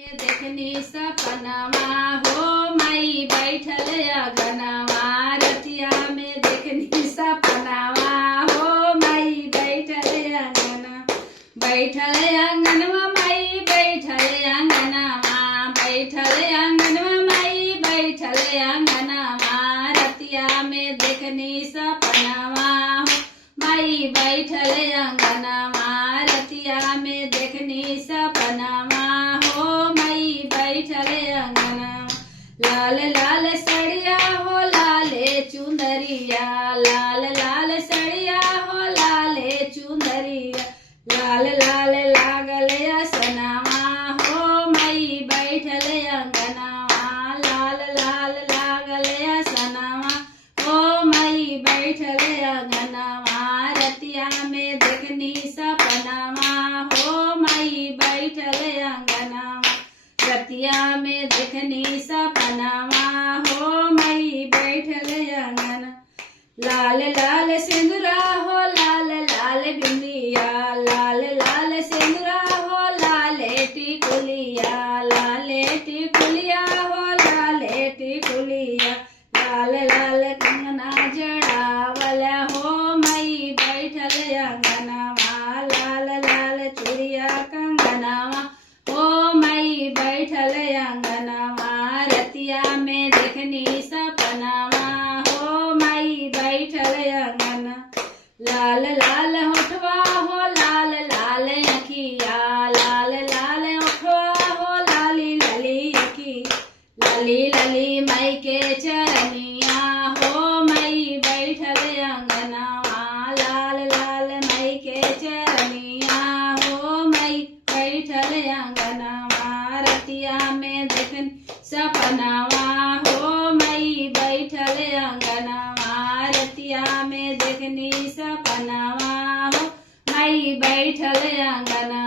में देखनी सपनावा हो माई बैठल अगनवा रतिया में देखनी सपनावा हो माई बैठल अंगना बैठल अंगनवा माई बैठल अंगनवा बैठल अंगनवा माई बैठल अंगनवा रतिया में देखनी सपनावा हो माई बैठल अंगनवा रतिया में देखनी सपनावा हो माई बैठल अंगना लाल लाल सड़िया हो लाले चुंदरिया लाल लाल सड़िया हो लाले चुंदरिया लाल लाल लागल असनावा हो माई बैठल अंगनावा लाल लाल लागल असनावा हो माई बैठल अंगनावा रतिया में देखनी सपनावा हो माई बैठल अंगनावा रतिया में देखनी सपनावा हो माई बैठल अंगना लाल लाल सिंदूरा हो लाल लाल बिंदिया लाल लाल सिंदूरा हो लाल टिकुलिया लाल टिकुलिया हो लाल टिकुलिया लाल लाल कंगना जड़ावल हो माई बैठल अंगनावा लाल लाल चूड़िया कंगनावा हो माई बैठल अंगनावा रतिया में देखनी सपनावा हो माई बैठल अंगना लाल लाल होठवा हो लाल लाल अखिया लाल लाल होठवा हो लाली लाली अखी लाली लाली माई के चरनिया हो माई बैठल अंगनावा लाल लाल माई के चरनिया हो माई बैठल अंगनावा रतिया में देखन सपनावा हो माई बैठल अंगनावा रतिया में देखनी सपनावा हो माई बैठल अंगना